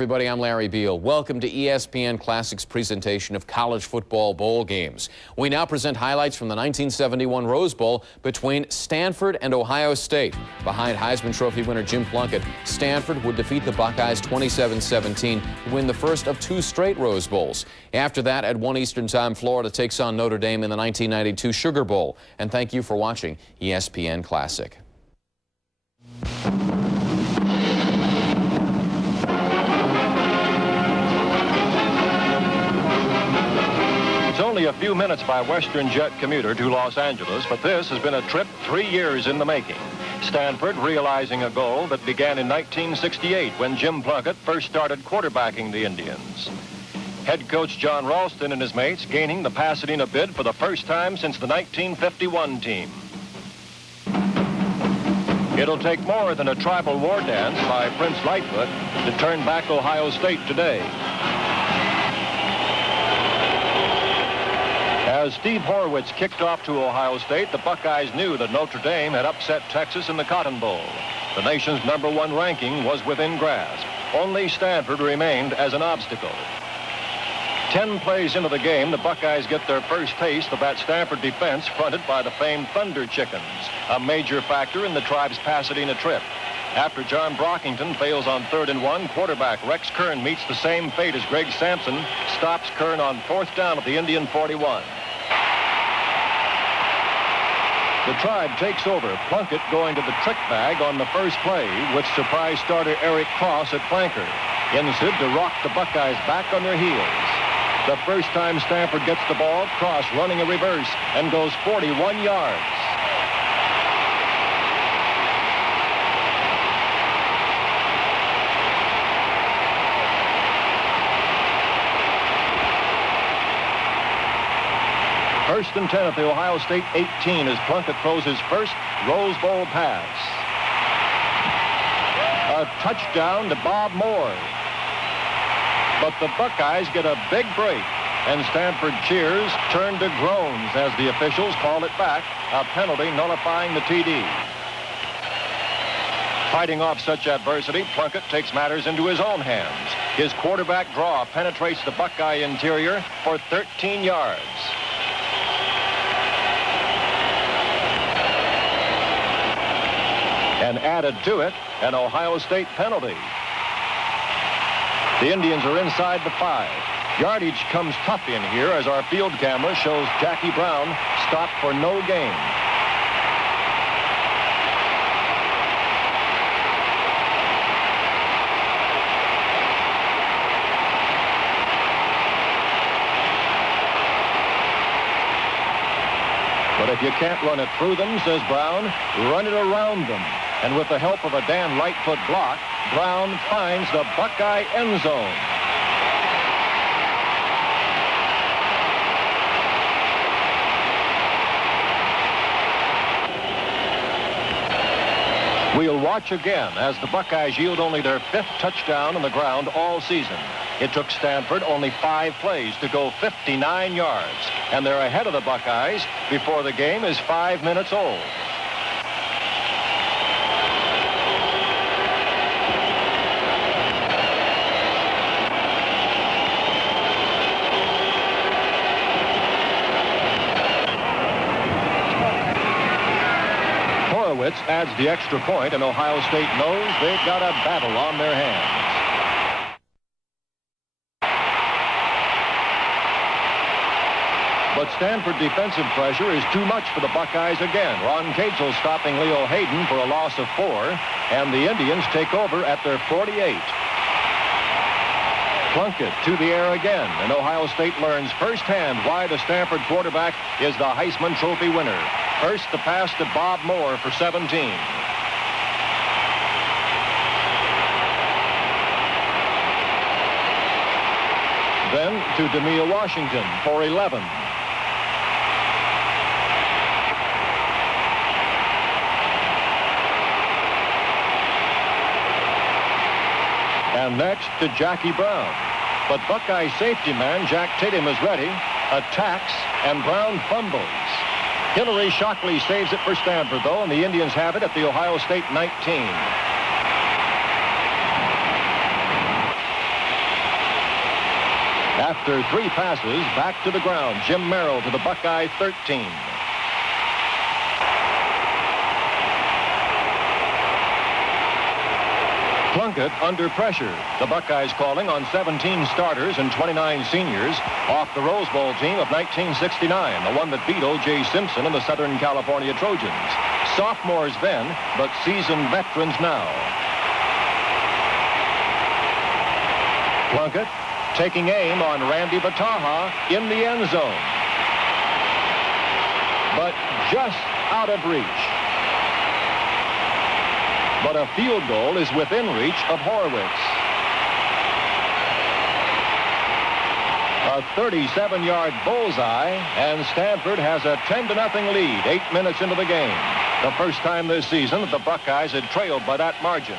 Everybody, I'm Larry Beal. Welcome to ESPN Classic's presentation of college football bowl games. We now present highlights from the 1971 Rose Bowl between Stanford and Ohio State. Behind Heisman Trophy winner Jim Plunkett, Stanford would defeat the Buckeyes 27-17 to win the first of two straight Rose Bowls. After that, at 1 Eastern Time, Florida takes on Notre Dame in the 1992 Sugar Bowl. And thank you for watching ESPN Classic. Only a few minutes by Western jet commuter to Los Angeles, but this has been a trip 3 years in the making. Stanford realizing a goal that began in 1968 when Jim Plunkett first started quarterbacking the Indians. Head coach John Ralston and his mates gaining the Pasadena bid for the first time since the 1951 team. It'll take more than a tribal war dance by Prince Lightfoot to turn back Ohio State today. As Steve Horowitz kicked off to Ohio State, the Buckeyes knew that Notre Dame had upset Texas in the Cotton Bowl. The nation's #1 ranking was within grasp. Only Stanford remained as an obstacle. 10 plays into the game, the Buckeyes get their first taste of that Stanford defense fronted by the famed Thunder Chickens, a major factor in the tribe's Pasadena trip. After John Brockington fails on 3rd and 1, quarterback Rex Kern meets the same fate as Greg Sampson, stops Kern on 4th down at the Indian 41. The tribe takes over, Plunkett going to the trick bag on the first play with surprise starter Eric Cross at flanker. Instead to rock the Buckeyes back on their heels. The first time Stanford gets the ball, Cross running a reverse and goes 41 yards. First and 10 at the Ohio State 18 as Plunkett throws his first Rose Bowl pass. A touchdown to Bob Moore. But the Buckeyes get a big break, and Stanford cheers turn to groans as the officials call it back, a penalty nullifying the TD. Fighting off such adversity, Plunkett takes matters into his own hands. His quarterback draw penetrates the Buckeye interior for 13 yards. And added to it, an Ohio State penalty. The Indians are inside the 5. Yardage comes tough in here as our field camera shows Jackie Brown stopped for no gain. But if you can't run it through them, says Brown, run it around them. And with the help of a Dan Lightfoot block, Brown finds the Buckeye end zone. We'll watch again as the Buckeyes yield only their 5th touchdown on the ground all season. It took Stanford only 5 plays to go 59 yards, and they're ahead of the Buckeyes before the game is 5 minutes old. Horowitz adds the extra point, and Ohio State knows they've got a battle on their hands. But Stanford defensive pressure is too much for the Buckeyes again. Ron Cazel stopping Leo Hayden for a loss of 4, and the Indians take over at their 48. Plunkett to the air again, and Ohio State learns firsthand why the Stanford quarterback is the Heisman Trophy winner. First, the pass to Bob Moore for 17. Then to Demia Washington for 11. And next to Jackie Brown. But Buckeye safety man Jack Tatum is ready, attacks, and Brown fumbles. Hillary Shockley saves it for Stanford, though, and the Indians have it at the Ohio State 19. After 3 passes, back to the ground. Jim Merrill to the Buckeye 13. Plunkett under pressure. The Buckeyes calling on 17 starters and 29 seniors off the Rose Bowl team of 1969, the one that beat O.J. Simpson and the Southern California Trojans. Sophomores then, but seasoned veterans now. Plunkett taking aim on Randy Bataha in the end zone, but just out of reach. But a field goal is within reach of Horwitz. A 37-yard bullseye, and Stanford has a 10-0 lead 8 minutes into the game. The first time this season that the Buckeyes had trailed by that margin.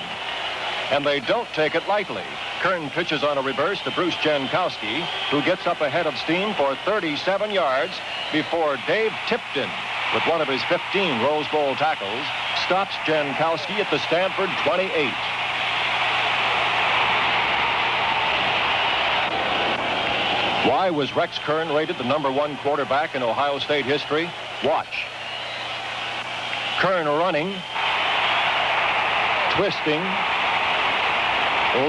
And they don't take it lightly. Kern pitches on a reverse to Bruce Jankowski, who gets up ahead of steam for 37 yards before Dave Tipton, with one of his 15 Rose Bowl tackles, stops Jankowski at the Stanford 28. Why was Rex Kern rated the #1 quarterback in Ohio State history? Watch. Kern running, twisting,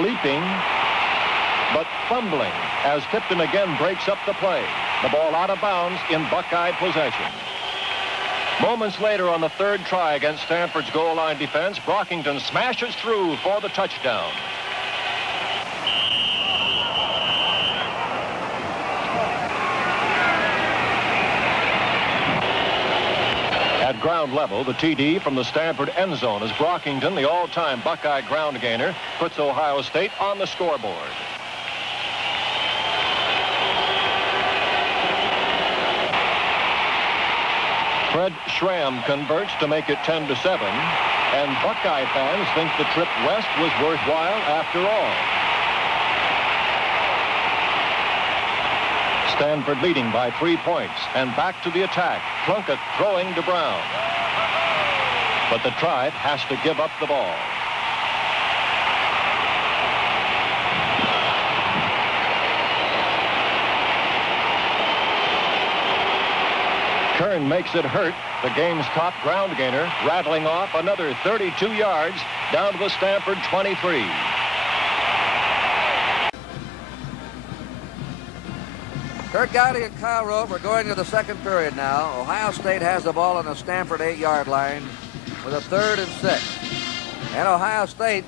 leaping, but fumbling as Tipton again breaks up the play. The ball out of bounds in Buckeye possession. Moments later on the third try against Stanford's goal line defense, Brockington smashes through for the touchdown. At ground level, the TD from the Stanford end zone as Brockington, the all-time Buckeye ground gainer, puts Ohio State on the scoreboard. Fred Schramm converts to make it 10-7, and Buckeye fans think the trip west was worthwhile after all. Stanford leading by 3 points, and back to the attack. Plunkett throwing to Brown. But the Tribe has to give up the ball. Kern makes it hurt, the game's top ground gainer, rattling off another 32 yards down to the Stanford 23. Curt Gowdy and Kyle Rove are going to the second period now. Ohio State has the ball on the Stanford 8-yard line with a 3rd and 6. And Ohio State,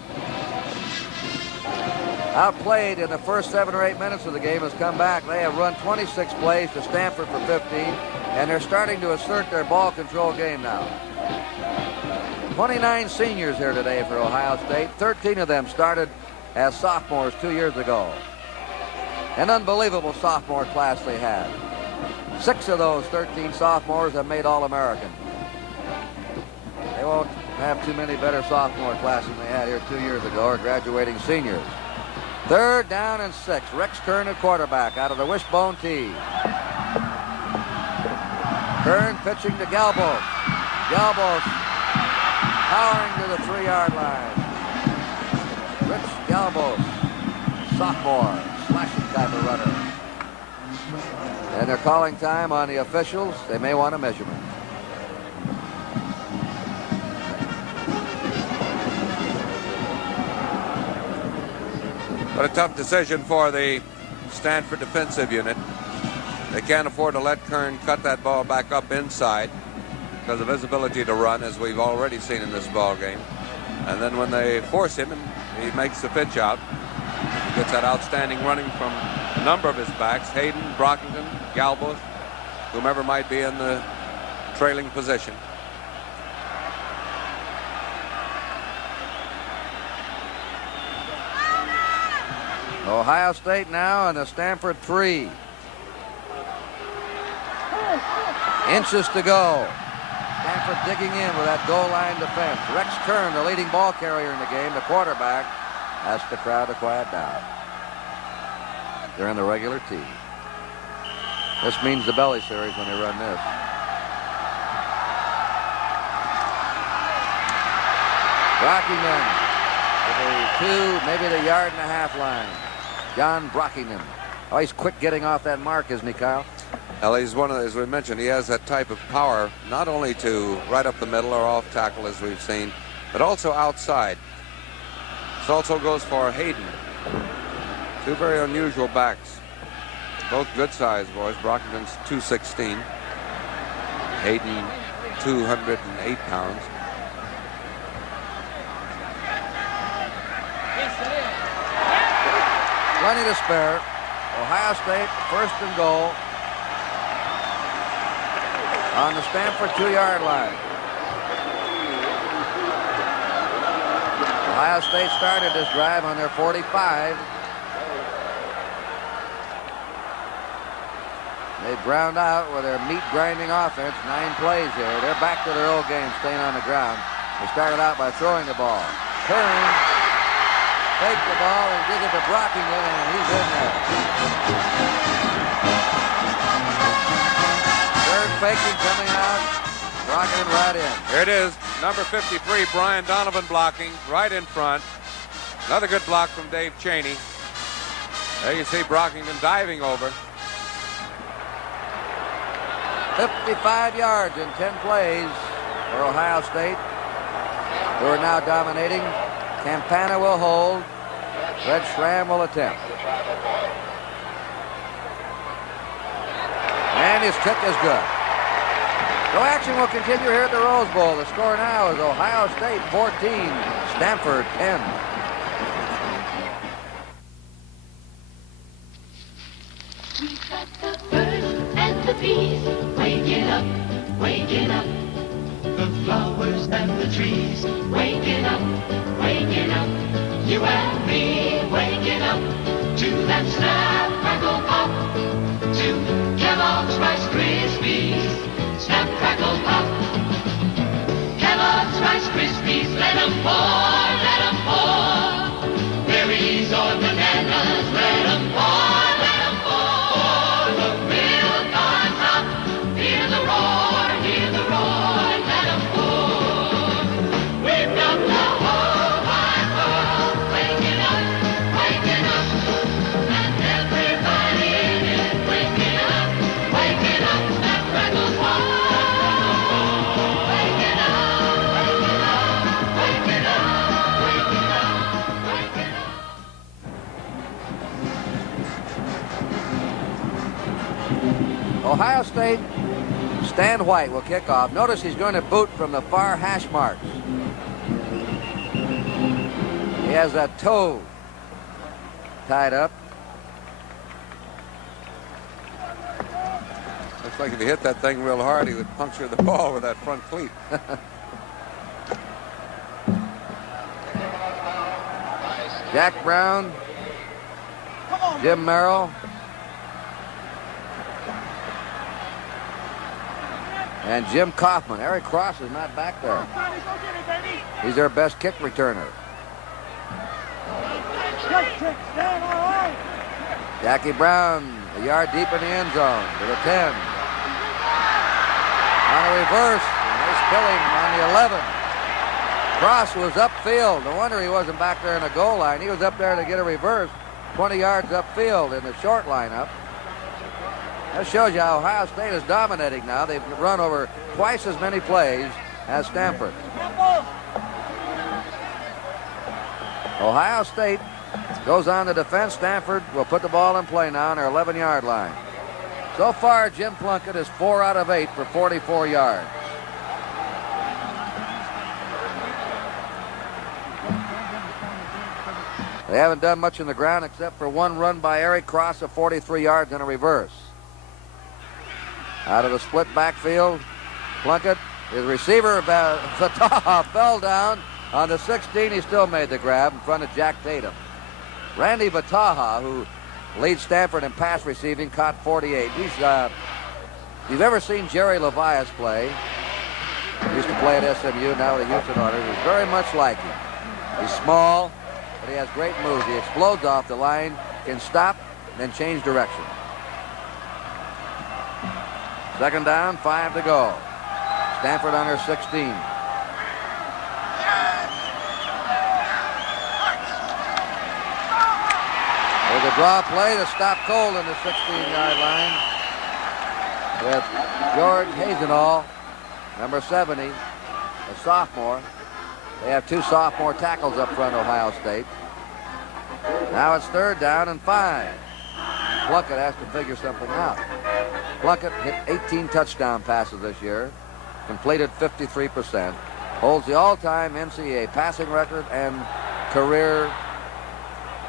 outplayed in the first 7 or 8 minutes of the game, has come back. They have run 26 plays to Stanford for 15, and they're starting to assert their ball control game now. 29 seniors here today for Ohio State. 13 of them started as sophomores 2 years ago. An unbelievable sophomore class they had. 6 of those 13 sophomores have made All-American. They won't have too many better sophomore classes than they had here 2 years ago, or graduating seniors. 3rd down and 6. Rex Kern at quarterback out of the wishbone tee. Kern pitching to Galbos. Galbos powering to the 3-yard line. Rich Galbos, sophomore, slashing type of runner. And they're calling time on the officials. They may want a measurement. But a tough decision for the Stanford defensive unit. They can't afford to let Kern cut that ball back up inside because of his ability to run, as we've already seen in this ball game. And then when they force him and he makes the pitch out, he gets that outstanding running from a number of his backs, Hayden, Brockington, Galbos, whomever might be in the trailing position. Ohio State now and the Stanford 3. Inches to go. Stanford digging in with that goal line defense. Rex Kern, the leading ball carrier in the game, the quarterback, asks the crowd to quiet down. They're in the regular tee. This means the belly series when they run this. Brockington to the 2, maybe the 1.5-yard line. John Brockington. Oh, he's quick getting off that mark, isn't he, Kyle? Well, he's one of, as we mentioned, he has that type of power, not only to right up the middle or off tackle, as we've seen, but also outside. This also goes for Hayden. Two very unusual backs. Both good-sized boys. Brockington's 216. Hayden, 208 pounds. Plenty to spare. Ohio State, first and goal on the Stanford 2-yard line. Ohio State started this drive on their 45. They ground out with their meat-grinding offense. 9 plays here. They're back to their old game, staying on the ground. They started out by throwing the ball. Kern faked the ball and gives it to Brockington, and he's in there. Third faking coming out. Brockington right in. Here it is. Number 53, Brian Donovan blocking right in front. Another good block from Dave Cheney. There you see Brockington diving over. 55 yards in 10 plays for Ohio State, who are now dominating. Campana will hold. Red Schramm will attempt. And his kick is good. So action will continue here at the Rose Bowl. The score now is Ohio State 14, Stanford 10. We've got the birds and the bees waking up, waking up. The flowers and the trees waking up, waking up. You and me waking up to that snap, crackle, pop. To Kellogg's Rice Krispies, snap, crackle, pop. Kellogg's Rice Krispies, let 'em pour, let 'em pour. Berries or bananas, let 'em pour. Ohio State, Stan White will kick off. Notice he's going to boot from the far hash marks. He has that toe tied up. Looks like if he hit that thing real hard, he would puncture the ball with that front cleat. Jack Brown, Jim Merrill, and Jim Kaufman. Eric Cross is not back there. He's their best kick returner. Jackie Brown, a yard deep in the end zone to the 10. On a reverse, nice killing on the 11. Cross was upfield. No wonder he wasn't back there in the goal line. He was up there to get a reverse, 20 yards upfield in the short lineup. That shows you how Ohio State is dominating now. They've run over twice as many plays as Stanford. Ohio State goes on the defense. Stanford will put the ball in play now on their 11-yard line. So far, Jim Plunkett is 4 out of 8 for 44 yards. They haven't done much in the ground except for one run by Eric Cross of 43 yards and a reverse. Out of the split backfield, Plunkett, his receiver, Vataha, fell down on the 16. He still made the grab in front of Jack Tatum. Randy Vataha, who leads Stanford in pass receiving, caught 48. He's, if you've ever seen Jerry Levias play, he used to play at SMU, now at the Houston Oilers, he's very much like him. He's small, but he has great moves. He explodes off the line, can stop, and then change direction. Second down, 5 to go. Stanford on their 16. There's a draw play to stop cold in the 16-yard line with George Hazenall, number 70, a sophomore. They have 2 sophomore tackles up front, Ohio State. Now it's 3rd down and 5. Plunkett has to figure something out. Plunkett hit 18 touchdown passes this year, completed 53%, holds the all-time NCAA passing record and career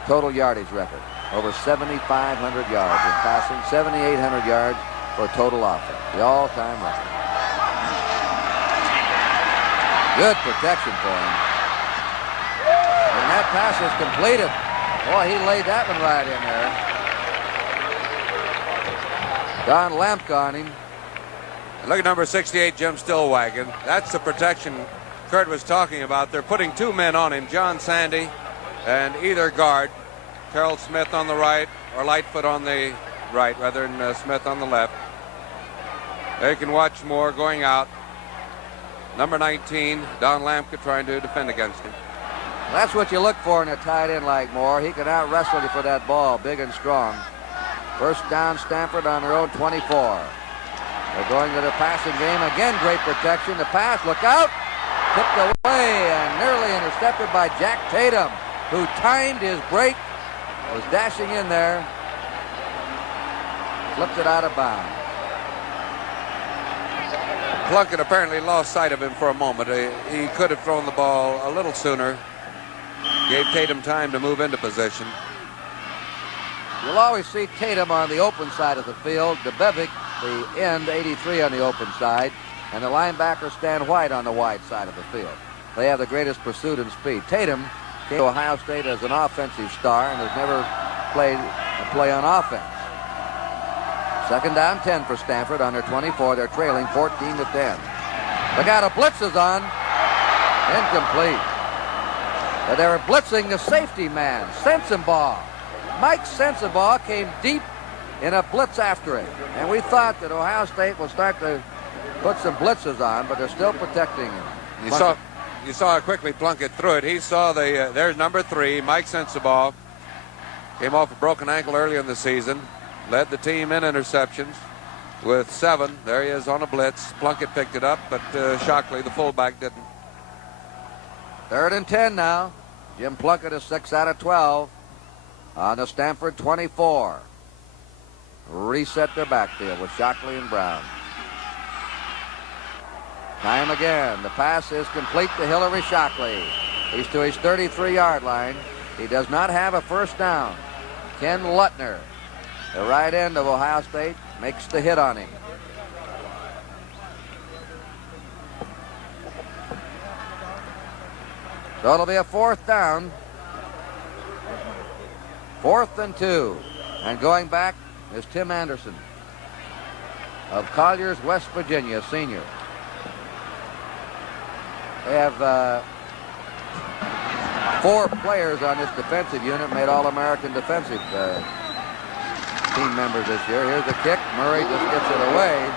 total yardage record. Over 7,500 yards in passing, 7,800 yards for total offense. The all-time record. Good protection for him. And that pass is completed. Boy, he laid that one right in there. Don Lemke on him. Look at number 68, Jim Stillwagon. That's the protection Curt was talking about. They're putting 2 men on him, John Sandy and either guard, Terrell Smith on the right or Lightfoot on the right rather than Smith on the left. They can watch Moore going out. Number 19, Don Lemke trying to defend against him. That's what you look for in a tight end like Moore. He can out-wrestle you for that ball, big and strong. First down, Stanford on their own 24. They're going to the passing game. Again, great protection. The pass, look out. Tipped away and nearly intercepted by Jack Tatum, who timed his break, was dashing in there, flipped it out of bounds. Plunkett apparently lost sight of him for a moment. He could have thrown the ball a little sooner. Gave Tatum time to move into position. You'll always see Tatum on the open side of the field, DeBevic, the end, 83 on the open side, and the linebacker Stan White on the wide side of the field. They have the greatest pursuit and speed. Tatum came to Ohio State as an offensive star and has never played a play on offense. 2nd down, 10 for Stanford on their 24. They're trailing 14-10. They got a blitz is on. Incomplete. But they were blitzing the safety man, Sensenbaugh. Mike Sensenbaugh came deep in a blitz after it. And we thought that Ohio State will start to put some blitzes on, but they're still protecting him. You saw how quickly Plunkett threw it. He saw there's number 3, Mike Sensenbaugh. Came off a broken ankle earlier in the season. Led the team in interceptions with 7. There he is on a blitz. Plunkett picked it up, but Shockley, the fullback, didn't. 3rd and 10 now. Jim Plunkett is 6 out of 12 on the Stanford 24. Reset their backfield with Shockley and Brown. Time again. The pass is complete to Hillary Shockley. He's to his 33-yard line. He does not have a first down. Ken Lutner, the right end of Ohio State, makes the hit on him. So it'll be a 4th down. 4th and 2. And going back is Tim Anderson of Colliers, West Virginia, senior. They have 4 players on this defensive unit made All-American defensive team members this year. Here's the kick. Murray just gets it away.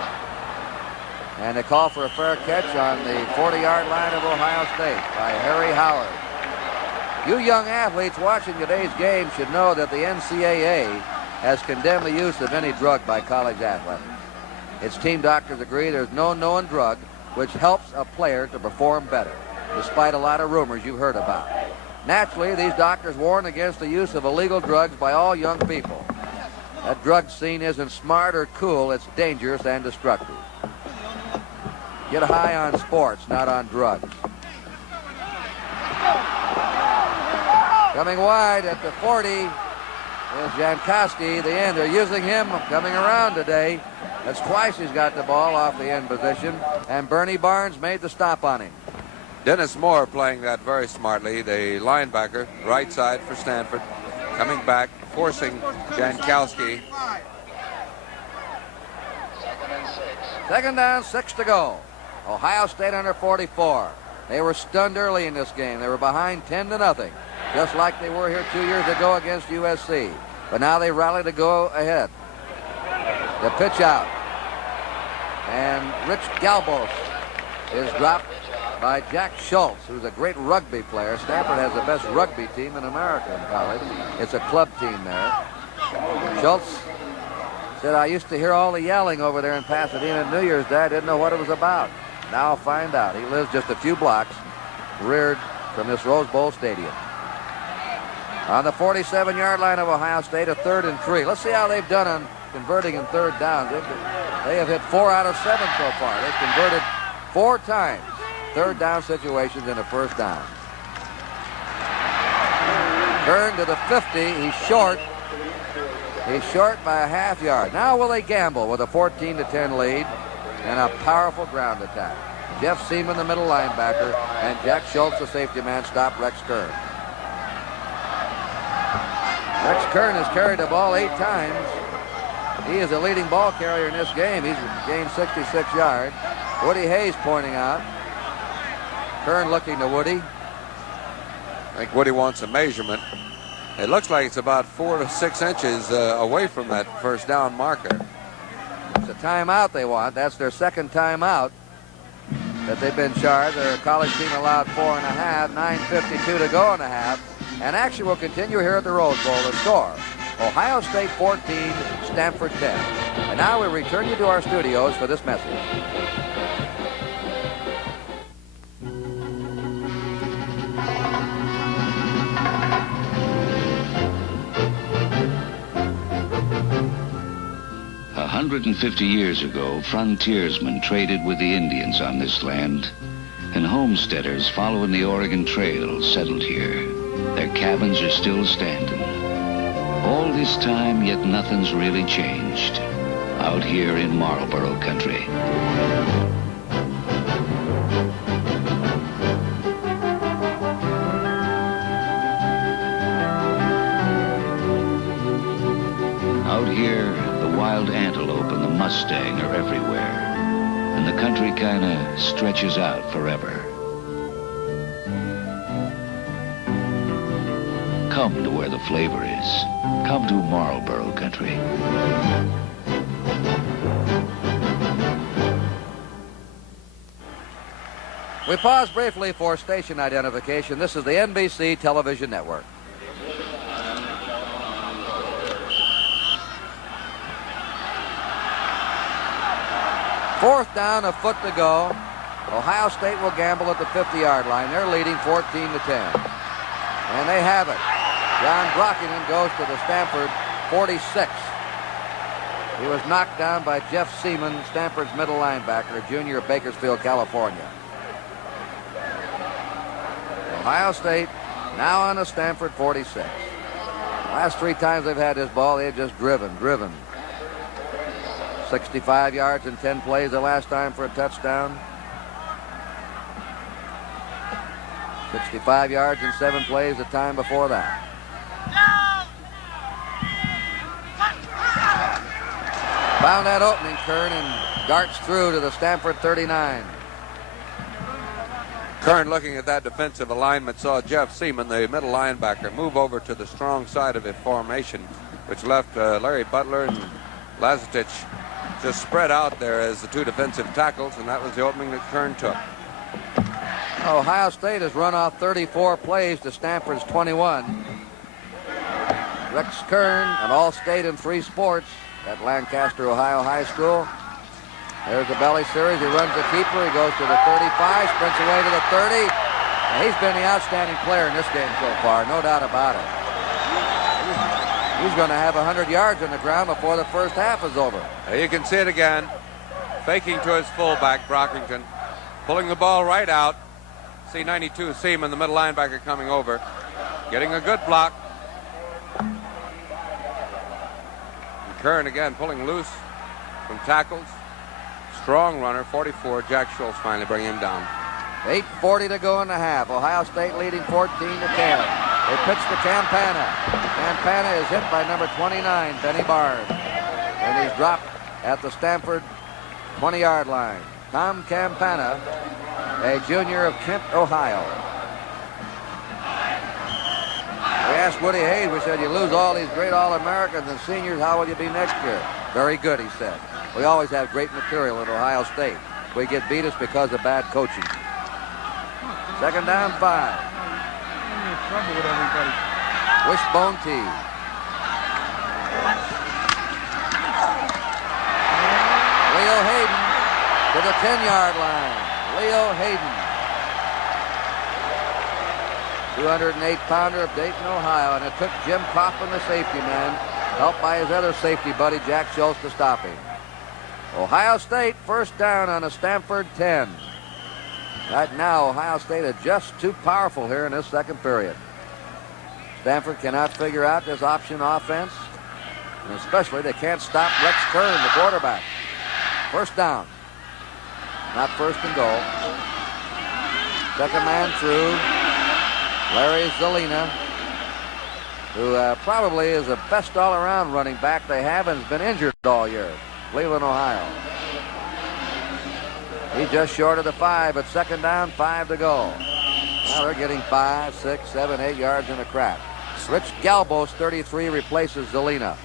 And they call for a fair catch on the 40-yard line of Ohio State by Harry Howard. You young athletes watching today's game should know that the NCAA has condemned the use of any drug by college athletics. Its team doctors agree there's no known drug which helps a player to perform better, despite a lot of rumors you've heard about. Naturally, these doctors warn against the use of illegal drugs by all young people. That drug scene isn't smart or cool, it's dangerous and destructive. Get high on sports, not on drugs. Coming wide at the 40 is Jankowski, the end. They're using him coming around today. That's twice he's got the ball off the end position, and Bernie Barnes made the stop on him. Dennis Moore playing that very smartly, the linebacker, right side for Stanford, coming back, forcing Jankowski. 2nd down, 6 to go. Ohio State under 44. They were stunned early in this game. They were behind 10-0, just like they were here 2 years ago against USC. But now they rally to go ahead. The pitch out. And Rich Galbos is dropped by Jack Schultz, who's a great rugby player. Stanford has the best rugby team in America in college. It's a club team there. Schultz said, I used to hear all the yelling over there in Pasadena at New Year's Day. I didn't know what it was about. Now I'll find out. He lives just a few blocks reared from this Rose Bowl stadium. On the 47-yard line of Ohio State, a 3rd and 3. Let's see how they've done on converting in third downs. They have hit 4 out of 7 so far. They've converted 4 times. Third down situations in a first down. Turn to the 50. He's short. He's short by a half yard. Now will they gamble with a 14-10 lead and a powerful ground attack? Jeff Seaman, the middle linebacker, and Jack Schultz, the safety man, stop Rex Kern. Rex Kern has carried the ball 8 times. He is the leading ball carrier in this game. He's gained 66 yards. Woody Hayes pointing out. Kern looking to Woody. I think Woody wants a measurement. It looks like it's about 4 to 6 inches away from that first down marker. It's a timeout they want. That's their second timeout that they've been charged. Their college team allowed 4.5, 9:52 to go in the half. And action will continue here at the Rose Bowl. The score, Ohio State 14, Stanford 10. And now we return you to our studios for this message. A 150 years ago, frontiersmen traded with the Indians on this land, and homesteaders following the Oregon Trail settled here. Their cabins are still standing. All this time, yet nothing's really changed out here in Marlboro country. Out here, the wild antelope and the mustang are everywhere, and the country kinda stretches out forever. Come to where the flavor is. Come to Marlboro country. We pause briefly for station identification. This is the NBC television network. Fourth down, a foot to go. Ohio State will gamble at the 50-yard line. They're leading 14-10. And they have it. John Brockington goes to the Stanford 46. He was knocked down by Jeff Seaman, Stanford's middle linebacker, a junior of Bakersfield, California. Ohio State now on the Stanford 46. Last 3 times they've had this ball, they've just driven. 65 yards in 10 plays the last time for a touchdown. 65 yards in 7 plays the time before that. Found that opening, Kern, and darts through to the Stanford 39. Kern, looking at that defensive alignment, saw Jeff Seaman, the middle linebacker, move over to the strong side of his formation, which left Larry Butler and Lazatich just spread out there as the 2 defensive tackles, and that was the opening that Kern took. Ohio State has run off 34 plays to Stanford's 21. Rex Kern, an all-state in 3 sports at Lancaster, Ohio High School. There's the belly series. He runs the keeper. He goes to the 35, sprints away to the 30. And he's been the outstanding player in this game so far, no doubt about it. He's going to have 100 yards on the ground before the first half is over. There you can see it again. Faking to his fullback, Brockington. Pulling the ball right out. C92 Seaman, the middle linebacker, coming over. Getting a good block. And Kern again pulling loose from tackles. Strong runner, 44. Jack Schultz finally bringing him down. 8:40 to go in the half. Ohio State leading 14-10. They pitch to Campana. Campana is hit by number 29, Benny Barnes. And he's dropped at the Stanford 20-yard line. Tom Campana, a junior of Kent, Ohio. We asked Woody Hayes, we said, you lose all these great All-Americans and seniors, how will you be next year? Very good, he said. We always have great material at Ohio State. We get beat us because of bad coaching. Second down, 5. I'm in trouble with everybody. Wishbone tee. Leo Hayden to the 10-yard line. Leo Hayden. 208-pounder of Dayton, Ohio, and it took Jim Coffin, the safety man, helped by his other safety buddy, Jack Schultz, to stop him. Ohio State first down on a Stanford 10. Right now, Ohio State is just too powerful here in this second period. Stanford cannot figure out this option offense, and especially they can't stop Rex Kern, the quarterback. First down. Not first and goal. Second man through. Larry Zelina, who probably is the best all-around running back they have and has been injured all year. Cleveland, Ohio. He's just short of the 5, but second down, 5 to go. Now they're getting 5, 6, 7, 8 yards in a crack. Rich Galbos, 33, replaces Zelina.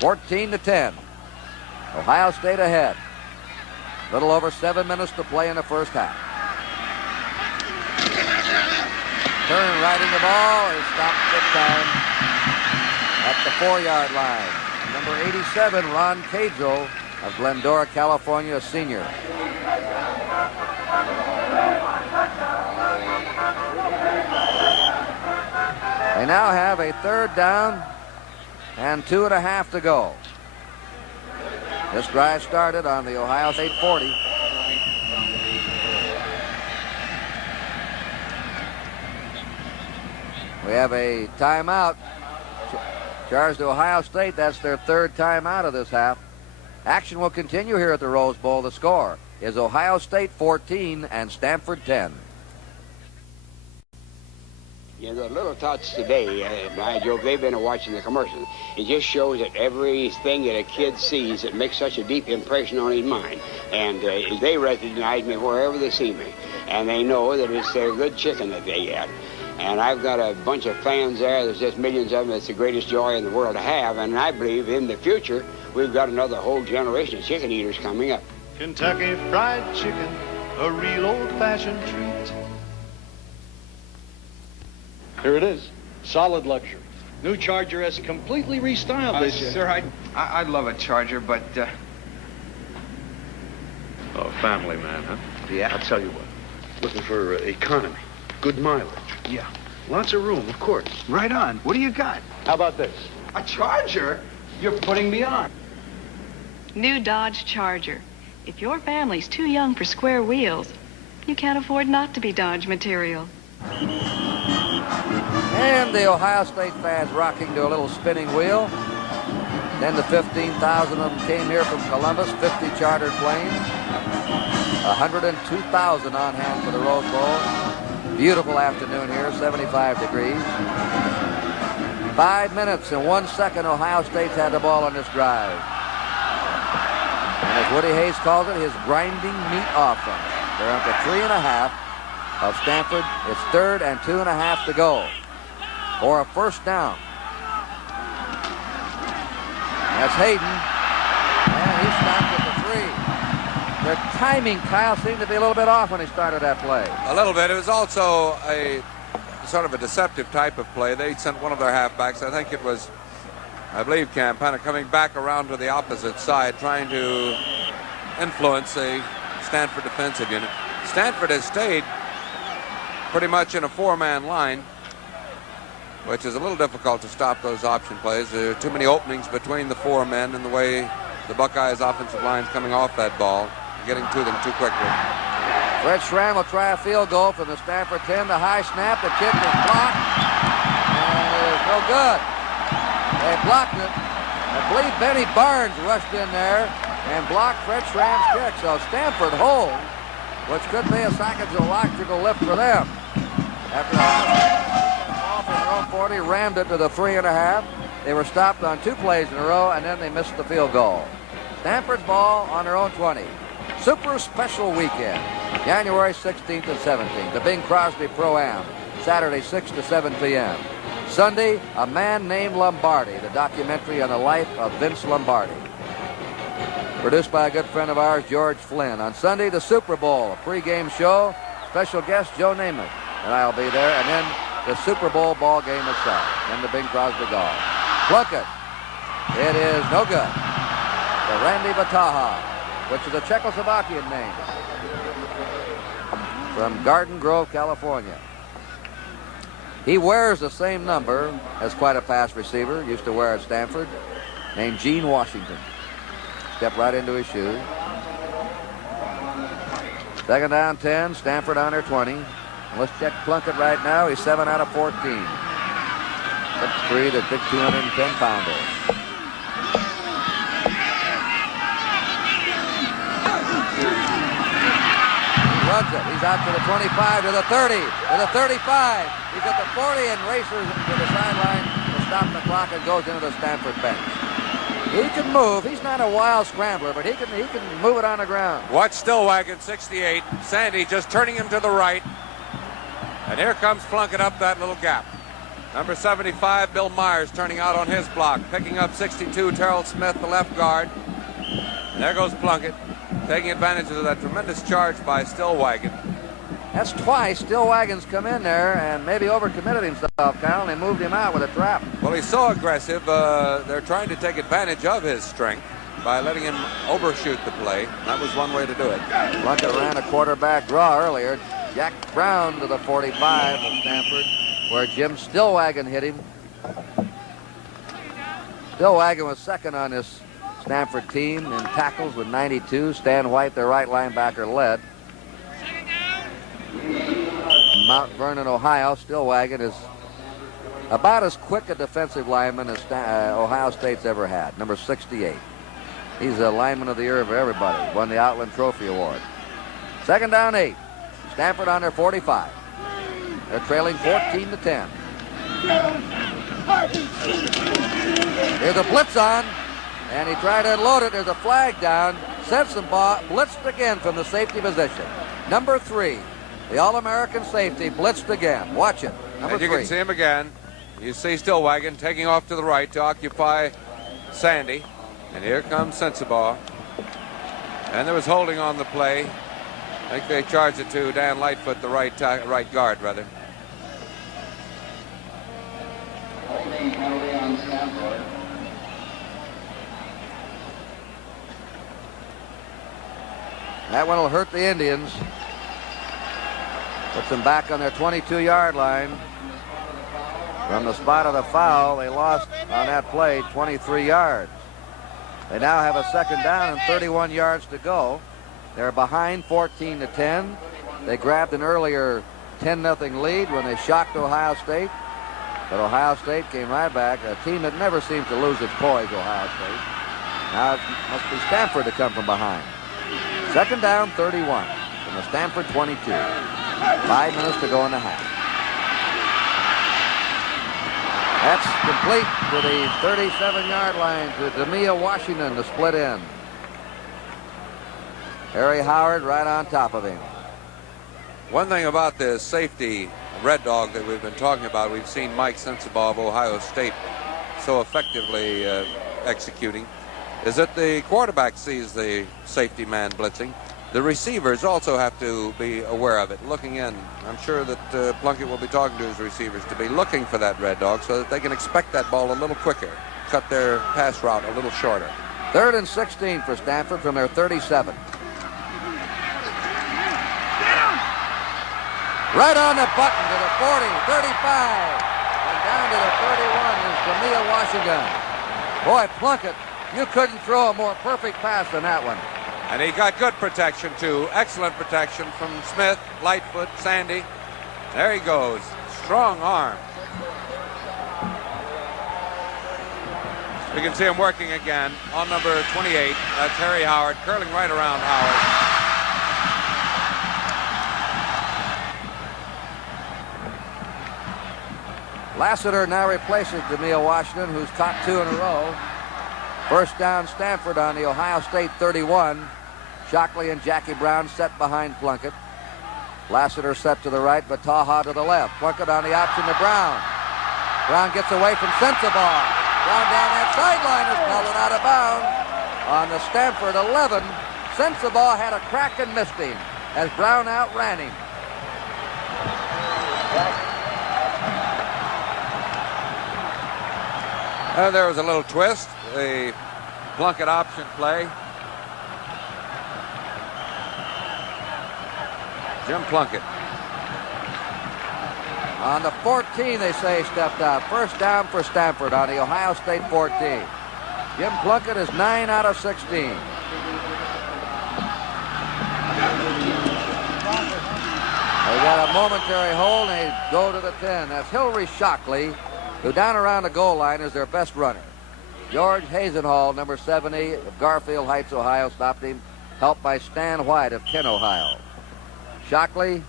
14-10. Ohio State ahead. Little over 7 minutes to play in the first half. Kern riding the ball. He stopped this time at the 4-yard line. Number 87, Ron Cadzo of Glendora, California, a senior. They now have a third down and 2.5 to go. This drive started on the Ohio State 40. We have a timeout charged to Ohio State. That's their third timeout of this half. Action will continue here at the Rose Bowl. The score is Ohio State 14 and Stanford 10. You know, the little tots today, by Jove, they've been watching the commercials. It just shows that everything that a kid sees, it makes such a deep impression on his mind. And they recognize me wherever they see me. And they know that it's their good chicken that they get. And I've got a bunch of fans there. There's just millions of them. It's the greatest joy in the world to have. And I believe in the future, we've got another whole generation of chicken eaters coming up. Kentucky Fried Chicken, a real old-fashioned treat. Here it is, solid luxury. New Charger S, completely restyled this year. Sir, I'd love a Charger, but, Oh, family man, huh? Yeah? I'll tell you what, looking for economy, good mileage. Yeah. Lots of room, of course. Right on. What do you got? How about this? A Charger? You're putting me on. New Dodge Charger. If your family's too young for square wheels, you can't afford not to be Dodge material. And the Ohio State fans rocking to a little spinning wheel. 10 to 15,000 of them came here from Columbus, 50 chartered planes. 102,000 on hand for the Rose Bowl. Beautiful afternoon here, 75 degrees. 5 minutes and 1 second Ohio State's had the ball on this drive. And as Woody Hayes calls it, his grinding meat offense. They're up to 3.5 of Stanford. It's third and 2.5 to go for a first down. That's Hayden, and he stopped at the 3. Their timing, Kyle, seemed to be a little bit off when he started that play. A little bit. It was also a sort of a deceptive type of play. They sent one of their halfbacks, I think it was, I believe, Campana, coming back around to the opposite side, trying to influence a Stanford defensive unit. Stanford has stayed pretty much in a 4-man line, which is a little difficult to stop those option plays. There are too many openings between the 4 men and the way the Buckeyes offensive line's coming off that ball, getting to them too quickly. Fred Schramm will try a field goal from the Stanford 10. The high snap, the kick is blocked, and it is no good. They blocked it. I believe Benny Barnes rushed in there and blocked Fred Schramm's kick. So Stanford holds, which could be a psychological lift for them. After off in their own 40, rammed it to the 3.5. They were stopped on 2 plays in a row, and then they missed the field goal. Stanford's ball on their own 20. Super special weekend, January 16th and 17th. The Bing Crosby Pro-Am, Saturday 6 to 7 p.m. Sunday, A Man Named Lombardi, the documentary on the life of Vince Lombardi. Produced by a good friend of ours, George Flynn. On Sunday, the Super Bowl, a pregame show. Special guest, Joe Namath. And I'll be there. And then the Super Bowl ball game itself. Then the Bing Crosby golf. Plunkett. It is no good. The Randy Bataha, which is a Czechoslovakian name. From Garden Grove, California. He wears the same number as quite a fast receiver. Used to wear at Stanford. Named Gene Washington. Stepped right into his shoes. Second down 10. Stanford on their 20. Let's check Plunkett right now. He's 7 out of 14. 6'3", the big 210-pounder. Runs it. He's out to the 25, to the 30, to the 35. He's at the 40 and races to the sideline to stop the clock and goes into the Stanford bench. He can move. He's not a wild scrambler, but he can move it on the ground. Watch Stillwagon, 68. Sandy just turning him to the right. And here comes Plunkett up that little gap. Number 75, Bill Myers, turning out on his block. Picking up 62, Terrell Smith, the left guard. And there goes Plunkett, taking advantage of that tremendous charge by Stillwagon. That's twice Stillwagon's come in there and maybe overcommitted himself, Kyle, and they moved him out with a trap. Well, he's so aggressive, they're trying to take advantage of his strength by letting him overshoot the play. That was one way to do it. Plunkett ran a quarterback draw earlier. Jack Brown to the 45 of Stanford, where Jim Stillwagon hit him. Stillwagon was second on this Stanford team in tackles with 92. Stan White, their right linebacker, led. Mount Vernon, Ohio, Stillwagon is about as quick a defensive lineman as Ohio State's ever had, number 68. He's a lineman of the year for everybody. Won the Outland Trophy Award. Second down 8. Stanford on their 45. They're trailing 14-10. There's a blitz on, and he tried to unload it. There's a flag down. Sensenbaugh blitzed again from the safety position. Number 3, the All-American safety, blitzed again. Watch it. Number 3. You can see him again. You see Stillwagon taking off to the right to occupy Sandy. And here comes Sensenbaugh. And there was holding on the play. I think they charged it to Dan Lightfoot, the right guard, rather. Holding penalty on Stanford. That one will hurt the Indians. Puts them back on their 22-yard line. From the spot of the foul, they lost on that play 23 yards. They now have a second down and 31 yards to go. They're behind 14-10. They grabbed an earlier 10-0 lead when they shocked Ohio State. But Ohio State came right back. A team that never seems to lose its poise, Ohio State. Now it must be Stanford to come from behind. Second down, 31 from the Stanford 22. 5 minutes to go in the half. That's complete to the 37-yard line to Demia Washington to split in. Harry Howard right on top of him. One thing about this safety red dog that we've been talking about, we've seen Mike Sensenbaugh of Ohio State so effectively executing, is that the quarterback sees the safety man blitzing. The receivers also have to be aware of it, looking in. I'm sure that Plunkett will be talking to his receivers to be looking for that red dog so that they can expect that ball a little quicker, cut their pass route a little shorter. 3rd and 16 for Stanford from their 37. Right on the button to the 40, 35, and down to the 31 is Demia Washington. Boy, Plunkett, you couldn't throw a more perfect pass than that one. And he got good protection, too. Excellent protection from Smith, Lightfoot, Sandy. There he goes. Strong arm. We can see him working again on number 28. That's Harry Howard, curling right around Howard. Lassiter now replaces Demia Washington, who's caught 2 in a row. First down, Stanford on the Ohio State 31. Shockley and Jackie Brown set behind Plunkett. Lassiter set to the right, Bataha to the left. Plunkett on the option to Brown. Brown gets away from Sensenbaugh. Brown down that sideline is held it out of bounds. on the Stanford 11. Sensabaugh had a crack and missed him as Brown outran him. There was a little twist. The Plunkett option play. Jim Plunkett. On the 14, they say, stepped out. First down for Stanford on the Ohio State 14. Jim Plunkett is 9 out of 16. They got a momentary hold, and they go to the 10. That's Hillary Shockley, who down around the goal line is their best runner. George Hazenhall, number 70 of Garfield Heights, Ohio, stopped him, helped by Stan White of Kent, Ohio. Shockley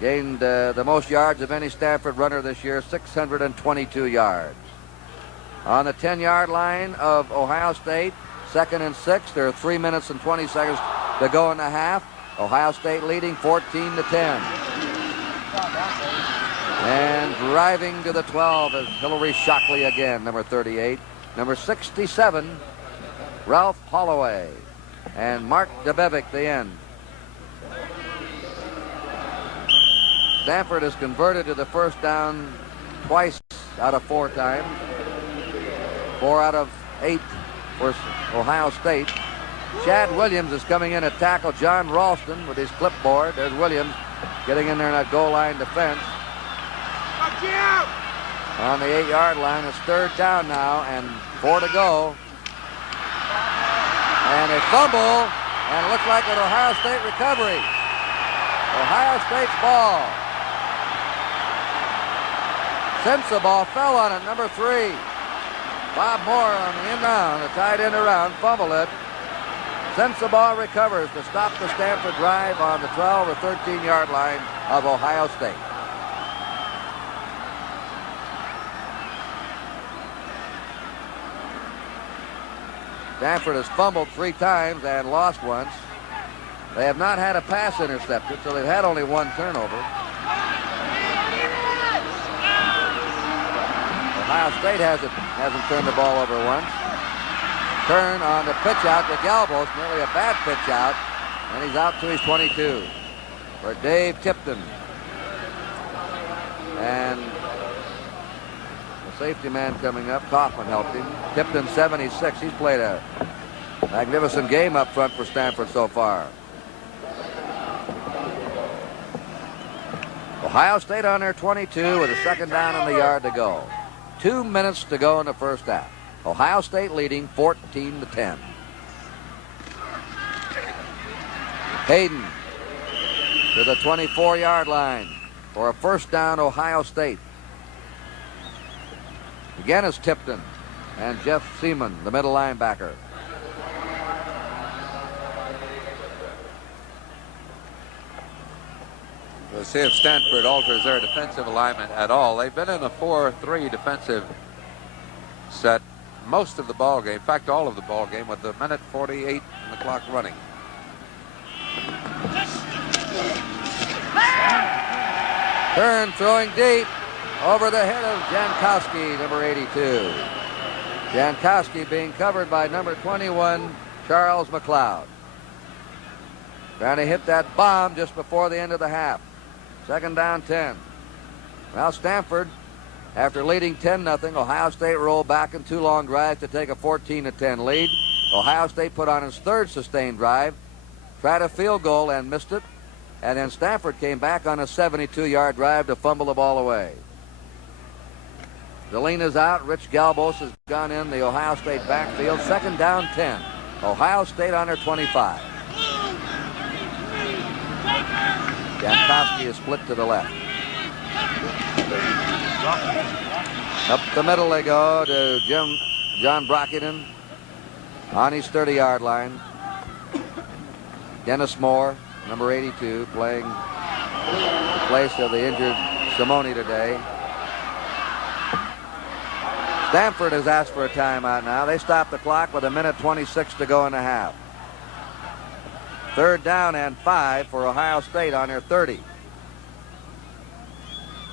gained the most yards of any Stanford runner this year, 622 yards. On the 10-yard line of Ohio State, 2nd and 6. There are 3 minutes and 20 seconds to go in the half. Ohio State leading 14-10. And driving to the 12 is Hillary Shockley again, number 38. Number 67, Ralph Holloway. And Mark DeBevick, the end. Stanford has converted to the first down twice out of 4 times. 4 out of 8 for Ohio State. Chad Williams is coming in to tackle John Ralston with his clipboard. There's Williams getting in there in that goal line defense. On the 8-yard line, it's 3rd down now and 4 to go. And a fumble, and it looks like an Ohio State recovery. Ohio State's ball. Sensabaugh fell on it, number 3. Bob Moore on the end round, the tight end around, fumbled it. Sensabaugh recovers to stop the Stanford drive on the 12 or 13-yard line of Ohio State. Stanford has fumbled 3 times and lost once. They have not had a pass intercepted, so they've had only 1 turnover. Ohio State hasn't turned the ball over once. Turn on the pitch out to Galbos, nearly a bad pitch out, and he's out to his 22 for Dave Tipton. And the safety man coming up, Kaufman helped him. Tipton 76, he's played a magnificent game up front for Stanford so far. Ohio State on their 22 with a 2nd down and the yard to go. 2 minutes to go in the first half. Ohio State leading 14-10. Hayden to the 24-yard line for a first down, Ohio State. Again is Tipton and Jeff Seaman, the middle linebacker. We'll see if Stanford alters their defensive alignment at all. They've been in a 4-3 defensive set most of the ball game. In fact, all of the ball game with the 1:48 and the clock running. Turn throwing deep over the head of Jankowski, number 82. Jankowski being covered by number 21, Charles McLeod. Trying to hit that bomb just before the end of the half. 2nd down, 10. Well, Stanford, after leading 10-0, Ohio State rolled back in 2 long drives to take a 14-10 lead. Ohio State put on its 3rd sustained drive, tried a field goal and missed it, and then Stanford came back on a 72-yard drive to fumble the ball away. Delina's out. Rich Galbos has gone in the Ohio State backfield. 2nd down, 10. Ohio State on their 25. Jankowski is split to the left. Up the middle they go to John Brockington on his 30-yard line. Dennis Moore, number 82, playing in place of the injured Simone today. Stanford has asked for a timeout now. They stop the clock with 1:26 to go in the half. 3rd down and 5 for Ohio State on their 30.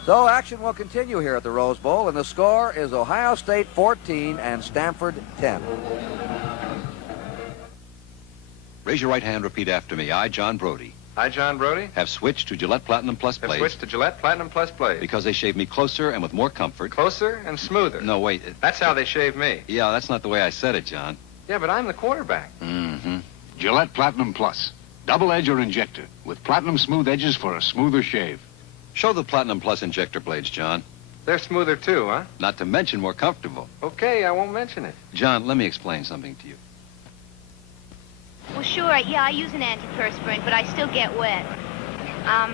So action will continue here at the Rose Bowl, and the score is Ohio State 14 and Stanford 10. Raise your right hand, repeat after me. I, John Brody, I, John Brody, have switched to Gillette Platinum Plus have blades. switched to Gillette Platinum Plus blades. Because they shave me closer and with more comfort. Closer and smoother. No, wait. That's how they shave me. Yeah, that's not the way I said it, John. Yeah, but I'm the quarterback. Mm-hmm. Gillette Platinum Plus. Double edge or injector with platinum smooth edges for a smoother shave. Show the Platinum Plus injector blades, John. They're smoother too, huh? Not to mention more comfortable. Okay, I won't mention it. John, let me explain something to you. Well, sure, yeah, I use an antiperspirant, but I still get wet. I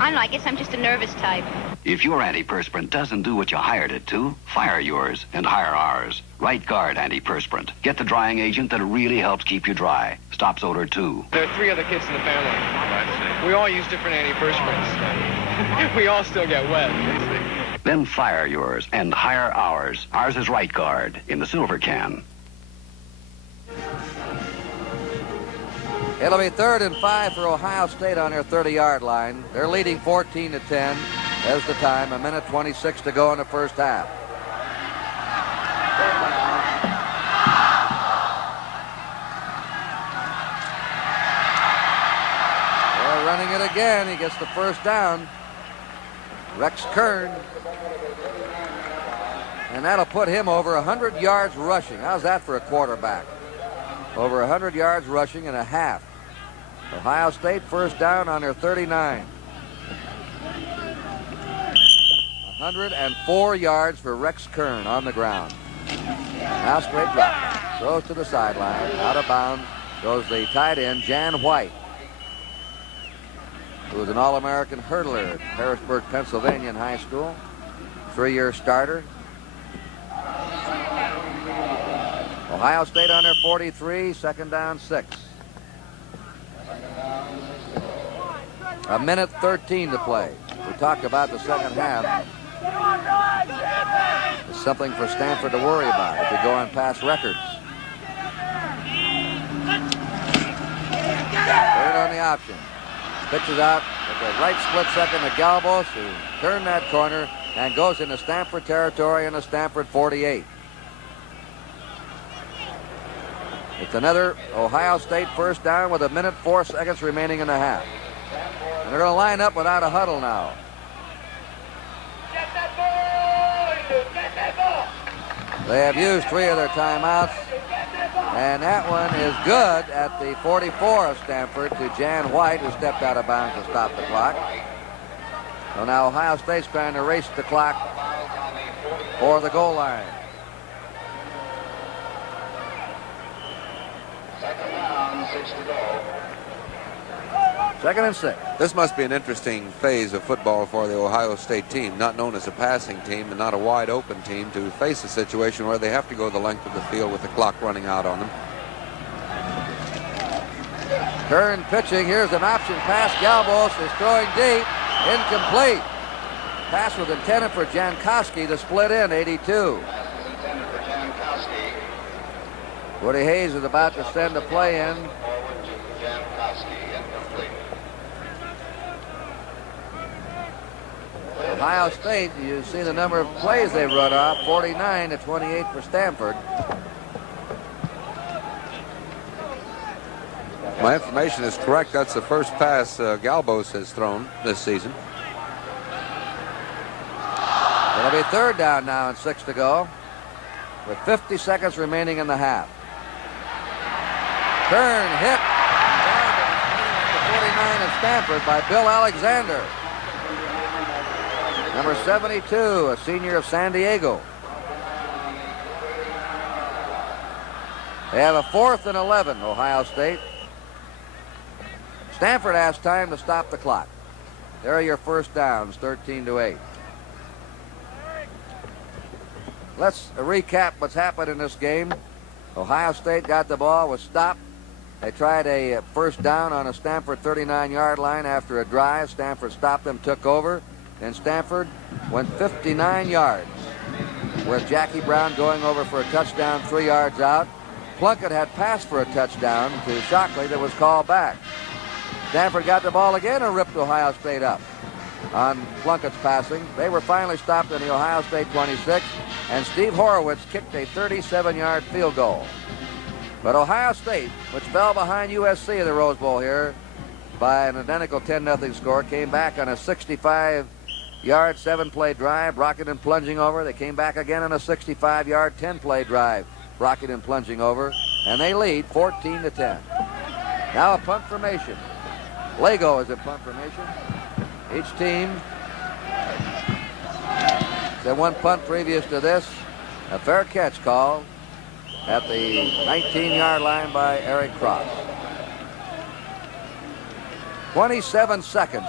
don't know, I guess I'm just a nervous type. If your antiperspirant doesn't do what you hired it to, fire yours and hire ours. Right Guard antiperspirant. Get the drying agent that really helps keep you dry. Stops odor, too. There are 3 other kids in the family. We all use different antiperspirants. We all still get wet. Then fire yours and hire ours. Ours is Right Guard in the silver can. It'll be 3rd and 5 for Ohio State on their 30-yard line. They're leading 14-10 as the time. 1:26 to go in the first half. They're running it again. He gets the first down. Rex Kern. And that'll put him over 100 yards rushing. How's that for a quarterback? Over 100 yards rushing and a half. Ohio State first down on their 39. 104 yards for Rex Kern on the ground. Now straight drop. Throws to the sideline. Out of bounds goes the tight end, Jan White, who was an All-American hurdler at Harrisburg, Pennsylvania in high school. 3-year starter. Ohio State on their 43, second down 6. 1:13 to play. We talked about the second half. It's something for Stanford to worry about if they go on past records. Put it on the option. Pitches out at the right split second to Galbos, who turned that corner and goes into Stanford territory in the Stanford 48. It's another Ohio State first down with 1:04 remaining in the half. And they're going to line up without a huddle now. They have used 3 of their timeouts. And that one is good at the 44 of Stanford to Jan White, who stepped out of bounds to stop the clock. So now Ohio State's trying to race the clock for the goal line. Second down, 6 to go. 2nd and 6. This must be an interesting phase of football for the Ohio State team, not known as a passing team and not a wide open team, to face a situation where they have to go the length of the field with the clock running out on them. Kern pitching. Here's an option pass. Galbos is throwing deep. Incomplete. Pass was intended for Jankowski to split in 82. Woody Hayes is about to send a play in. Ohio State, you see the number of plays they've run off, 49 to 28 for Stanford. My information is correct. That's the first pass Galbos has thrown this season. It'll be 3rd down now and 6 to go, with 50 seconds remaining in the half. Kern hit down to the 49 of Stanford by Bill Alexander. Number 72, a senior of San Diego. They have a 4th and 11, Ohio State. Stanford has time to stop the clock. There are your first downs, 13 to 8. Let's recap what's happened in this game. Ohio State got the ball, was stopped. They tried a first down on a Stanford 39-yard line after a drive. Stanford stopped them, took over. Then Stanford went 59 yards with Jackie Brown going over for a touchdown 3 yards out. Plunkett had passed for a touchdown to Shockley that was called back. Stanford got the ball again and ripped Ohio State up on Plunkett's passing. They were finally stopped in the Ohio State 26, and Steve Horowitz kicked a 37-yard field goal. But Ohio State, which fell behind USC in the Rose Bowl here by an identical 10-0 score, came back on a 65-yard, 7-play drive, rocking and plunging over. They came back again on a 65-yard, 10-play drive, rocking and plunging over, and they lead 14-10. Now a punt formation. Lego is a punt formation. Each team had one punt previous to this. A fair catch call at the 19-yard line by Eric Cross. 27 seconds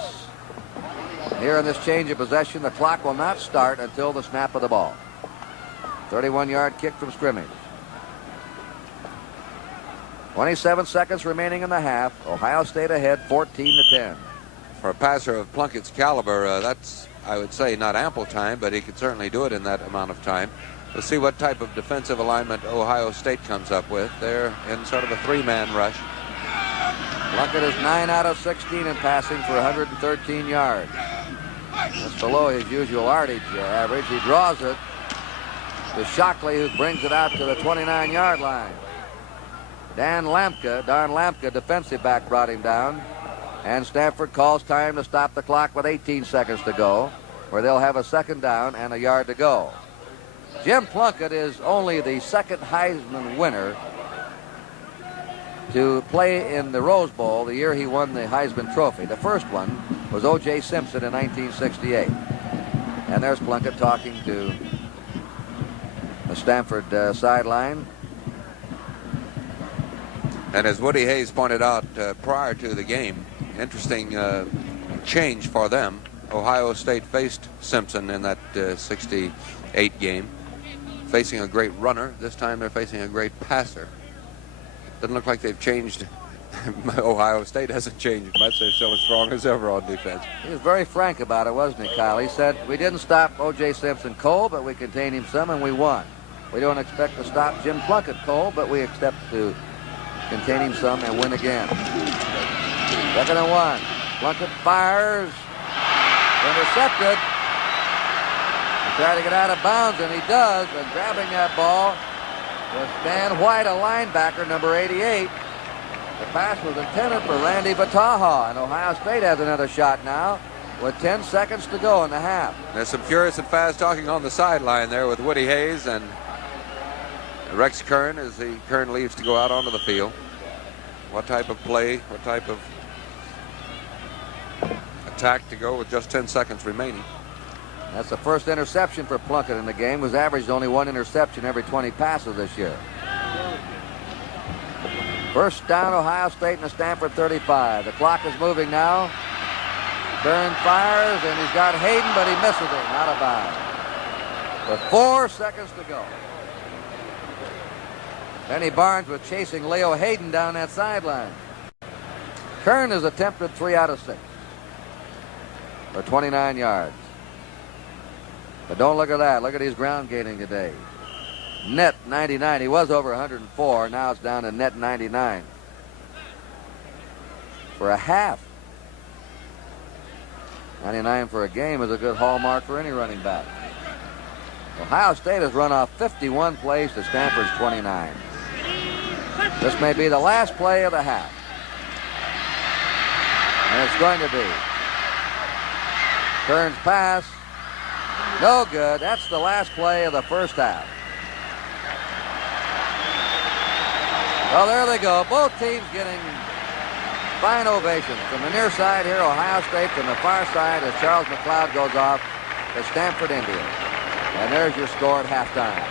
here in this change of possession. The clock will not start until the snap of the ball. 31-yard kick from scrimmage. 27 seconds remaining in the half. Ohio State ahead 14-10. For a passer of Plunkett's caliber, that's, I would say, not ample time, but he could certainly do it in that amount of time. We'll see what type of defensive alignment Ohio State comes up with. They're in sort of a three-man rush. Plunkett is 9 out of 16 in passing for 113 yards. That's below his usual yardage average. He draws it to Shockley, who brings it out to the 29-yard line. Don Lampka, defensive back, brought him down. And Stanford calls time to stop the clock with 18 seconds to go, where they'll have a second down and a yard to go. Jim Plunkett is only the second Heisman winner to play in the Rose Bowl the year he won the Heisman Trophy. The first one was O.J. Simpson in 1968. And there's Plunkett talking to the Stanford sideline. And as Woody Hayes pointed out prior to the game, interesting change for them. Ohio State faced Simpson in that 68 game, facing a great runner. This time they're facing a great passer. Doesn't look like they've changed. Ohio State hasn't changed much. They're still as strong as ever on defense. He was very frank about it, wasn't he, Kyle? He said, we didn't stop O.J. Simpson cold, but we contained him some, and we won. We don't expect to stop Jim Plunkett cold, but we expect to contain him some and win again. 2nd and 1. Plunkett fires. Intercepted. He tried to get out of bounds, and he does. And grabbing that ball was Stan White, a linebacker, number 88. The pass was intended for Randy Vataha, and Ohio State has another shot now with 10 seconds to go in the half. There's some furious and fast talking on the sideline there with Woody Hayes and Rex Kern as Kern leaves to go out onto the field. What type of play, what type of attack to go with just 10 seconds remaining. That's the first interception for Plunkett in the game, who's averaged only one interception every 20 passes this year. First down, Ohio State in the Stanford 35. The clock is moving now. Kern fires, and he's got Hayden, but he misses it, out of bounds. With 4 seconds to go. Benny Barnes was chasing Leo Hayden down that sideline. Kern has attempted 3 out of 6 for 29 yards. But don't look at that. Look at his ground gaining today. Net 99. He was over 104. Now it's down to net 99 for a half. 99 for a game is a good hallmark for any running back. Ohio State has run off 51 plays to Stanford's 29. This may be the last play of the half. And it's going to be. Kern's pass. No good. That's the last play of the first half. Well, there they go. Both teams getting fine ovations. From the near side here, Ohio State. From the far side, as Charles McLeod goes off, the Stanford Indians. And there's your score at halftime.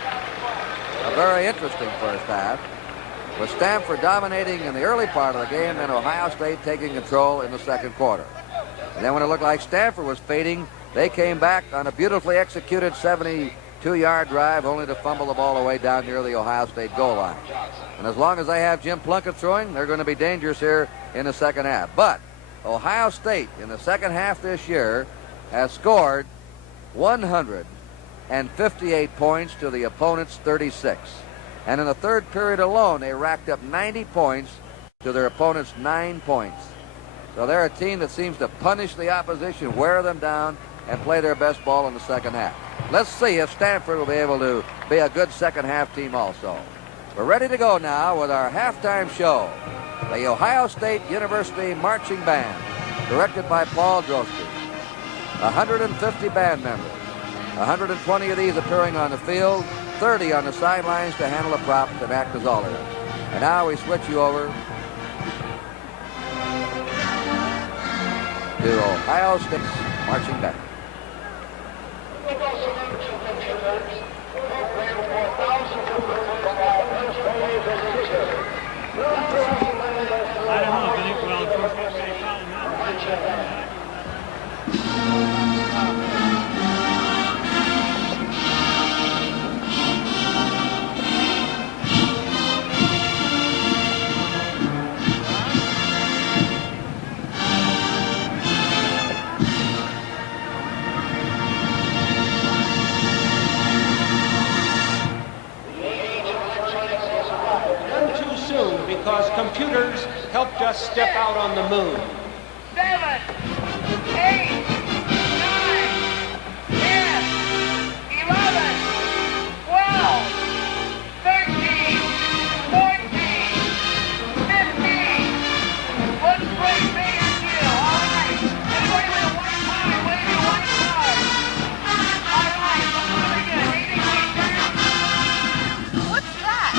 A very interesting first half, with Stanford dominating in the early part of the game and Ohio State taking control in the second quarter. And then when it looked like Stanford was fading, they came back on a beautifully executed 72-yard drive, only to fumble the ball away down near the Ohio State goal line. And as long as they have Jim Plunkett throwing, they're going to be dangerous here in the second half. But Ohio State in the second half this year has scored 158 points to the opponent's 36. And in the third period alone, they racked up 90 points to their opponent's 9 points. So they're a team that seems to punish the opposition, wear them down, and play their best ball in the second half. Let's see if Stanford will be able to be a good second half team also. We're ready to go now with our halftime show. The Ohio State University Marching Band, directed by Paul Drosky. 150 band members. 120 of these appearing on the field, 30 on the sidelines to handle the props and act as alternate. And now we switch you over to Ohio State's Marching Band. I don't know. I think, well, of course, they found him out. Because computers helped us step out on the moon. 7, 8, 9, 10, 11, 12, 13, 14, 15. Let's break big and deal. All right. Everybody with a white card. What do you white card? All right. Very good. 80 meters. What's that?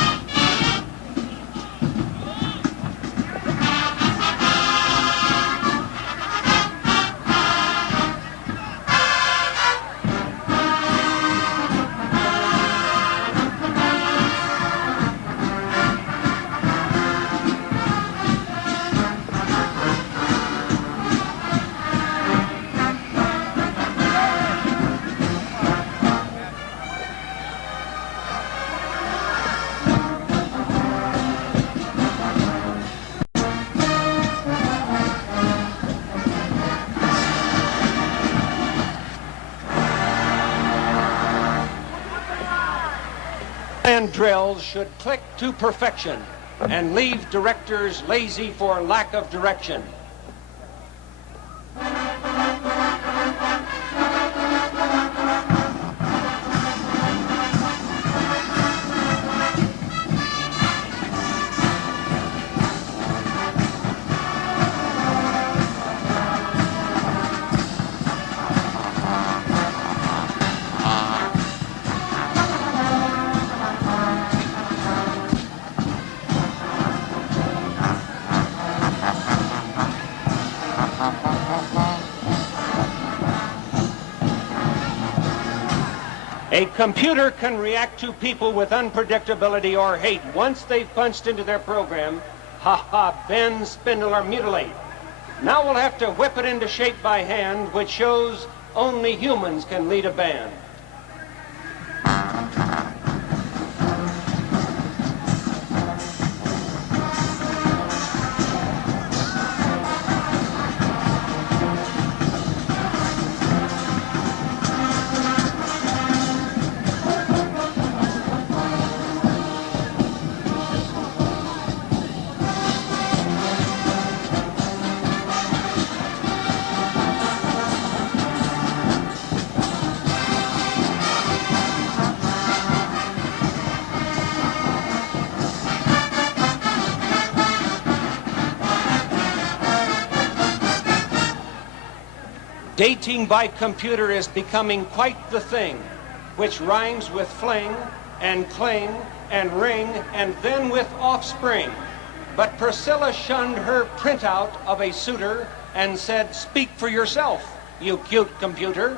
And drills should click to perfection and leave directors lazy for lack of direction. A computer can react to people with unpredictability or hate. Once they've punched into their program, bend, spindle, or mutilate. Now we'll have to whip it into shape by hand, which shows only humans can lead a band. Dating by computer is becoming quite the thing, which rhymes with fling and cling and ring and then with offspring. But Priscilla shunned her printout of a suitor and said, "Speak for yourself, you cute computer."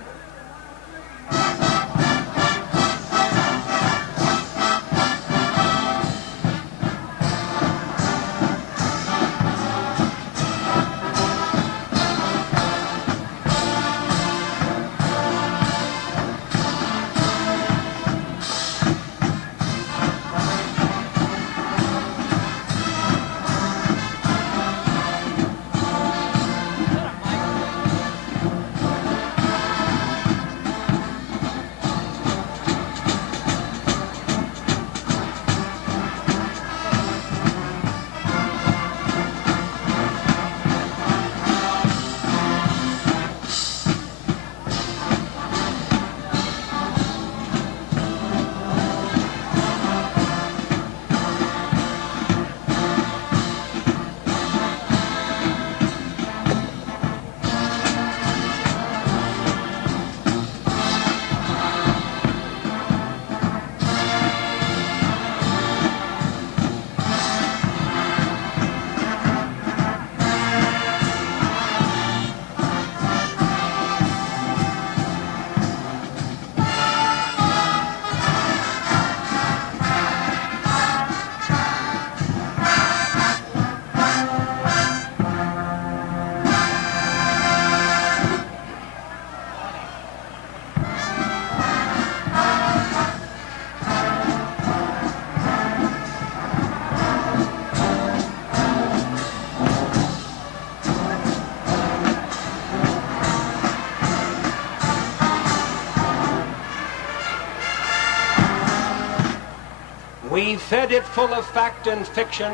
We fed it full of fact and fiction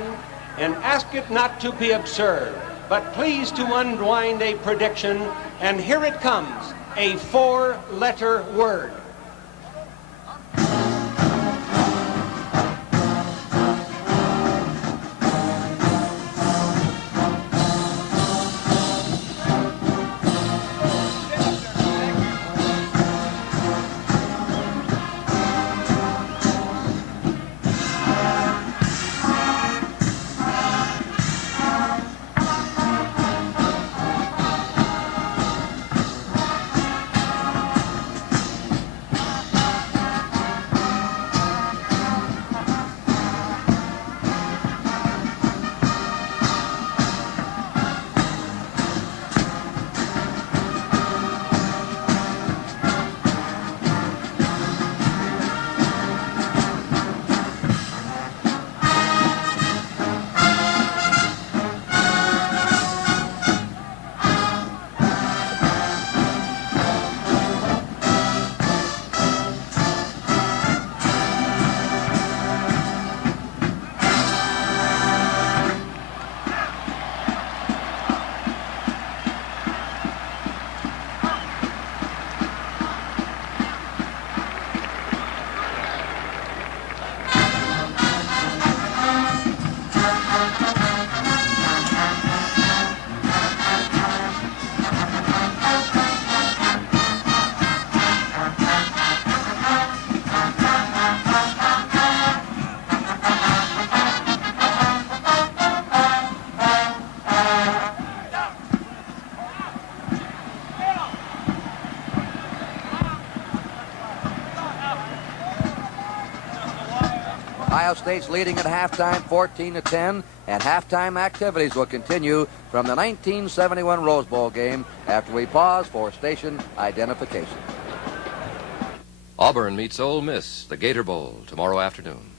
and asked it not to be absurd, but pleased to unwind a prediction, and here it comes, a 4-letter word. Ohio State's leading at halftime 14-10, and halftime activities will continue from the 1971 Rose Bowl game after we pause for station identification. Auburn meets Ole Miss, the Gator Bowl, tomorrow afternoon.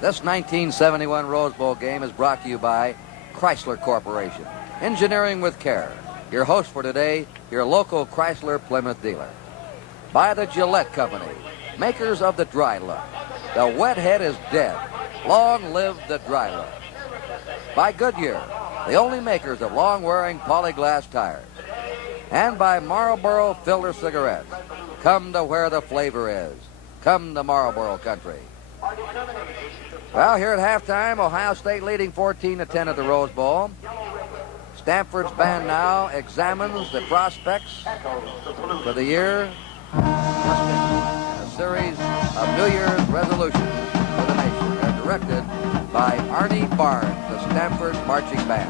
This 1971 Rose Bowl game is brought to you by Chrysler Corporation, engineering with care. Your host for today, your local Chrysler Plymouth dealer. By the Gillette Company, makers of the dry look. The wet head is dead. Long live the dry look. By Goodyear, the only makers of long-wearing polyglass tires. And by Marlboro Filter Cigarettes. Come to where the flavor is. Come to Marlboro country. Well, here at halftime, Ohio State leading 14-10 at the Rose Bowl. Stanford's band now examines the prospects for the year. A series of New Year's resolutions for the nation. They're directed by Arnie Barnes, the Stanford Marching Band.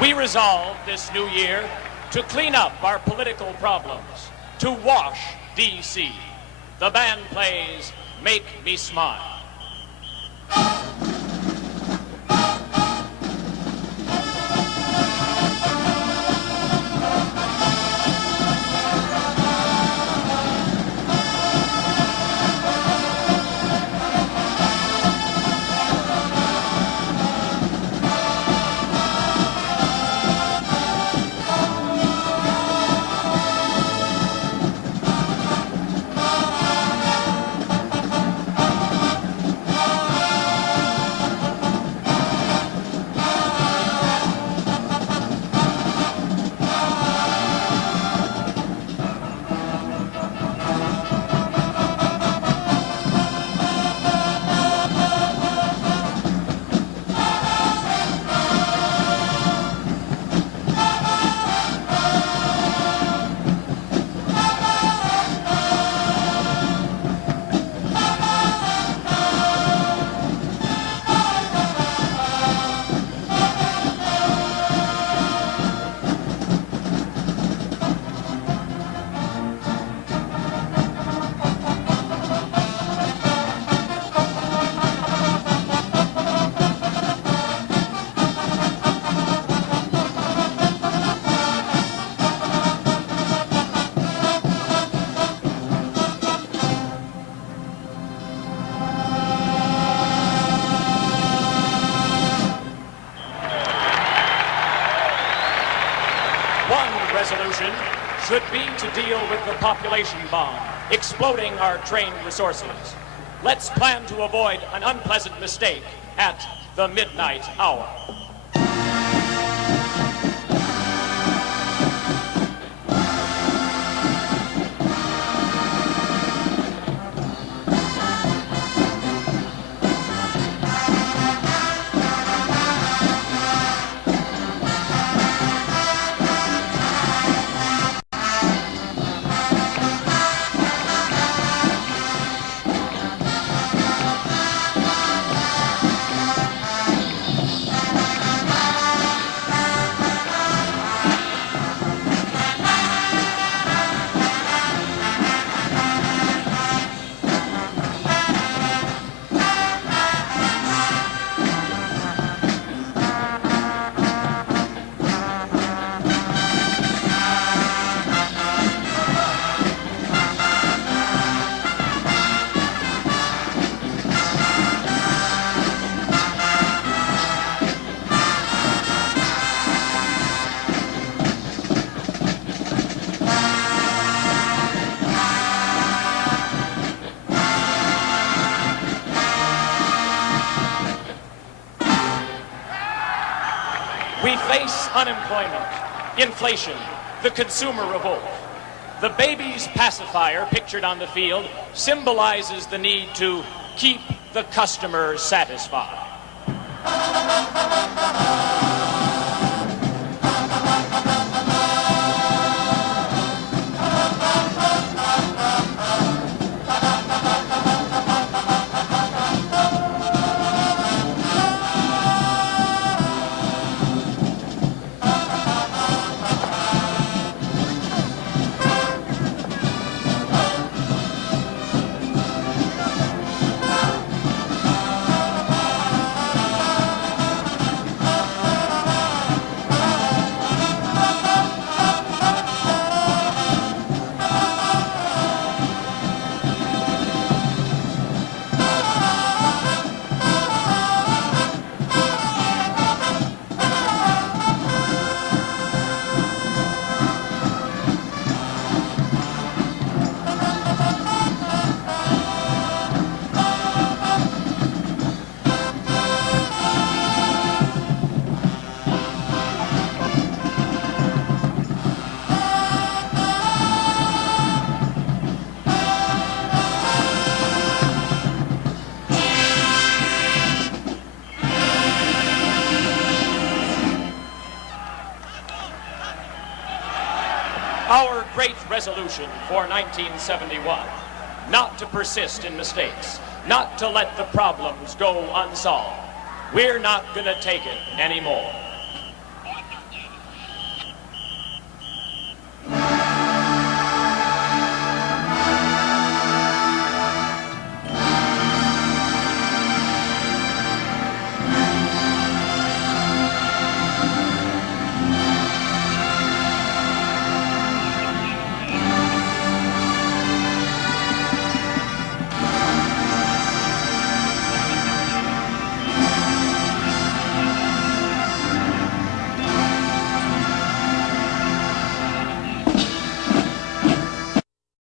We resolve this new year to clean up our political problems, to wash D.C. The band plays Make Me Smile. Resolution should be to deal with the population bomb, exploding our trained resources. Let's plan to avoid an unpleasant mistake at the midnight hour. We face unemployment, inflation, the consumer revolt. The baby's pacifier pictured on the field symbolizes the need to keep the customer satisfied. Our great resolution for 1971, not to persist in mistakes, not to let the problems go unsolved. We're not going to take it anymore.